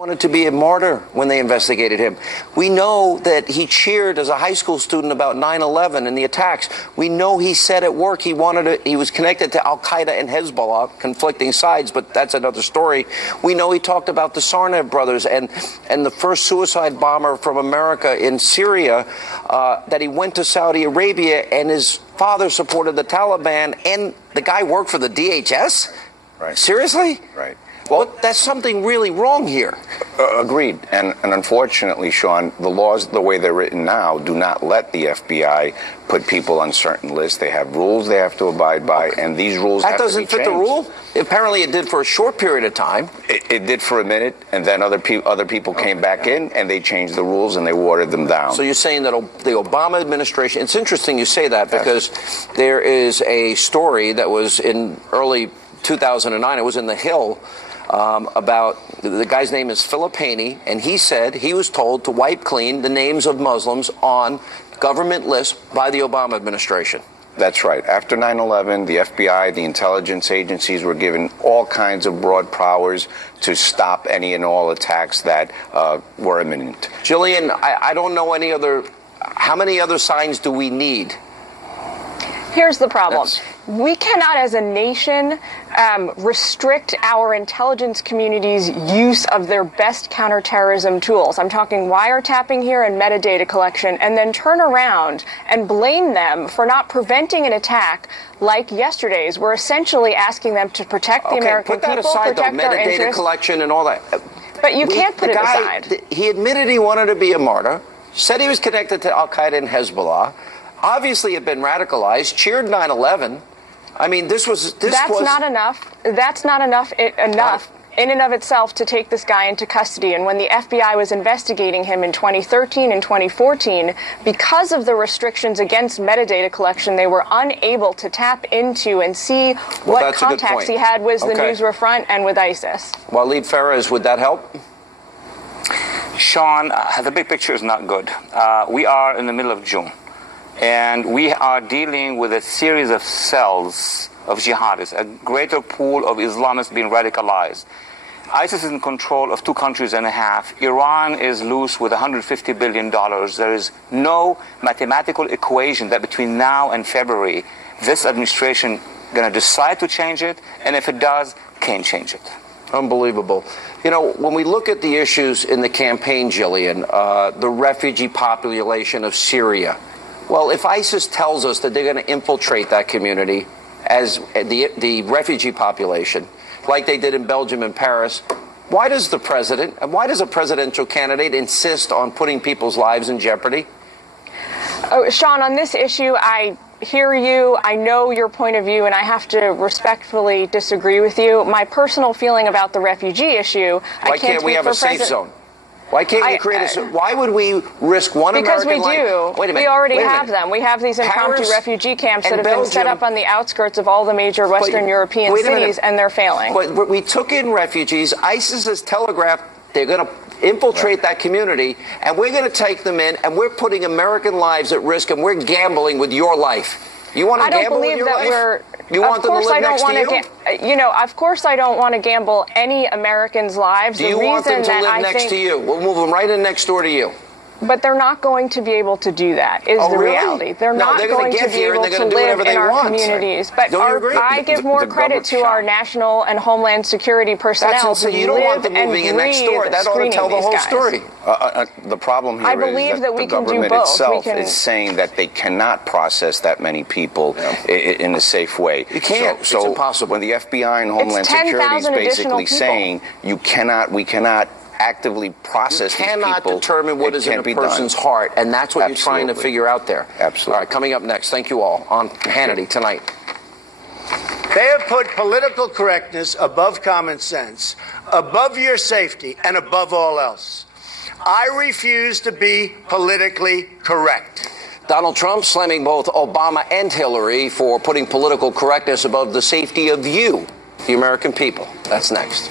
Wanted to be a martyr when they investigated him. We know that he cheered as a high school student about 9/11 and the attacks. We know he said at work he was connected to Al-Qaeda and Hezbollah, conflicting sides, but that's another story. We know he talked about the Tsarnaev brothers and the first suicide bomber from America in Syria, that he went to Saudi Arabia and his father supported the Taliban, and the guy worked for the DHS? Right. Seriously? Right. Well, that's something really wrong here. Agreed. And unfortunately, Sean, the laws, the way they're written now, do not let the FBI put people on certain lists. They have rules they have to abide by, and these rules have to be changed. That doesn't fit the rule? Apparently it did for a short period of time. It did for a minute, and then other people came back in, and they changed the rules, and they watered them down. So you're saying that the Obama administration, it's interesting you say that, because there is a story that was in early 2009, it was in The Hill, about the guy's name is Philip Haney, and he said he was told to wipe clean the names of Muslims on government lists by the Obama administration. That's right. After 9/11, the FBI, the intelligence agencies were given all kinds of broad powers to stop any and all attacks that were imminent. Jillian, I don't know any other. How many other signs do we need? Here's the problem. We cannot, as a nation, restrict our intelligence community's use of their best counterterrorism tools. I'm talking wiretapping here and metadata collection, and then turn around and blame them for not preventing an attack like yesterday's. We're essentially asking them to protect the American people, put that aside, protect though, their metadata interests. collection and all that. But you can't put it aside. He admitted he wanted to be a martyr, said he was connected to Al-Qaeda and Hezbollah, obviously had been radicalized, cheered 9/11. I mean, That's not enough. That's not enough in and of itself to take this guy into custody. And when the FBI was investigating him in 2013 and 2014, because of the restrictions against metadata collection, they were unable to tap into and see what contacts he had with the Nusra Front and with ISIS. Waleed Farez, would that help? Sean, the big picture is not good. We are in the middle of June. And we are dealing with a series of cells of jihadists, a greater pool of Islamists being radicalized. ISIS is in control of 2.5 countries. Iran is loose with $150 billion. There is no mathematical equation that between now and February, this administration going to decide to change it, and if it does, can change it. Unbelievable. You know, when we look at the issues in the campaign, Jillian, the refugee population of Syria, well, if ISIS tells us that they're going to infiltrate that community as the refugee population, like they did in Belgium and Paris, why does the president, and why does a presidential candidate insist on putting people's lives in jeopardy? Sean, on this issue, I hear you. I know your point of view, and I have to respectfully disagree with you. My personal feeling about the refugee issue, why can't we have a safe zone? Why can't you create a... Why would we risk one American life? Because we do. Wait a minute. We already have them. We have these impromptu refugee camps that have been set up on the outskirts of all the major Western European cities, and they're failing. But we took in refugees. ISIS has telegraphed they're going to infiltrate that community, and we're going to take them in, and we're putting American lives at risk, and we're gambling with your life. You want to gamble with your life? You want them to live next to you? You know, of course I don't want to gamble any Americans' lives. Do you want them to live next to you? We'll move them right in next door to you. But they're not going to be able to do that, is the reality. They're not going to be able to live in our communities. But I give more credit to our national and homeland security personnel who live and breathe that ought to tell the whole story. The problem here is that the government itself is saying that they cannot process that many people in a safe way. You can't. So it's impossible. When the FBI and Homeland Security is basically saying we cannot actively process these people. You cannot determine what is in a person's heart, and that's what you're trying to figure out there. Absolutely. All right, coming up next, thank you all, on Hannity tonight. They have put political correctness above common sense, above your safety, and above all else. I refuse to be politically correct. Donald Trump slamming both Obama and Hillary for putting political correctness above the safety of you, the American people. That's next.